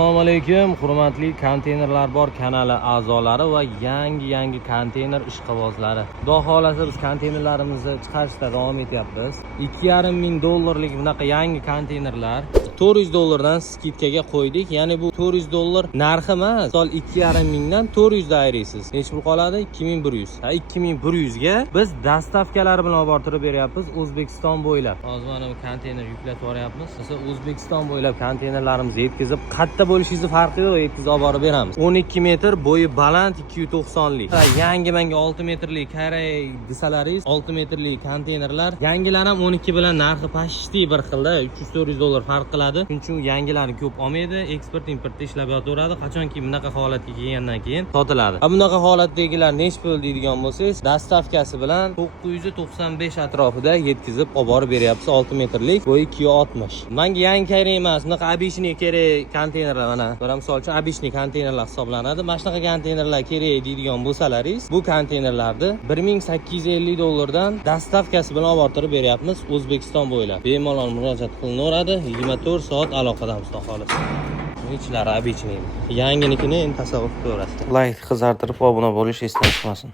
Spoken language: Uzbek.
Assalomu alaykum, hurmatli konteynerlar bor kanali a'zolari va yangi konteyner ishqibozlari. Xudo xolasa biz konteynerlarimizni chiqarishda davom etyapmiz. $2,500 bunaqa yangi konteynerlar $400 dan skidkaga qo'ydik. Ya'ni bu $400 narxi emas. Misol 2,5 dan 400 da ayirasiz. Necha pul qoladi? 2100. 2100 ga biz dastavkalar bilan olib borib beryapmiz O'zbekiston bo'ylab. Hozir mana bu konteyner yuklatib boryapmiz. Siz O'zbekiston bo'ylab konteynerlarimizni yetkazib, qayerda bo'lishingizni farqi yo'q, yetkazib olib borib beramiz. 12 metr, bo'yi baland, 290 lik. Yangi menga 6 metrlik karay desalaringiz, 6 metrlik konteynerlar. Yangilar ham 12 bilan narxi pashti bir xilda, $300-400 farq qiladi. Shuning uchun yangilarni ko'p olmaydi, eksport importda ishlab yotaveradi. Qachonki bunaqa holatga kelgandan keyin sotiladi. Bunaqa holatdagilar nech pul deydigan bo'lsangiz, dastavkasi bilan 995 atrofida yetkazib olib borib beryapsiz. 6 metrlik, bo'yi 260. Menga yangi kerak emas, bunaqa обычный kerak konteynerlar mana. Bir misol uchun обычный konteynerlar hisoblanadi. Mana shunaqa konteynerlar kerak deydigan bo'lsalaringiz, bu konteynerlarni $1850 dan dastavkasi bilan olib borib beryapmiz O'zbekiston bo'ylab. Bemalol murojaat qilinaveradi. 24 soat aloqadamiz xudo xolasa. Ichlari обычный. Yanginikini endi tasavvur qilaverasiz. Like qizartirib obuna bo'lish esdan chiqmasin.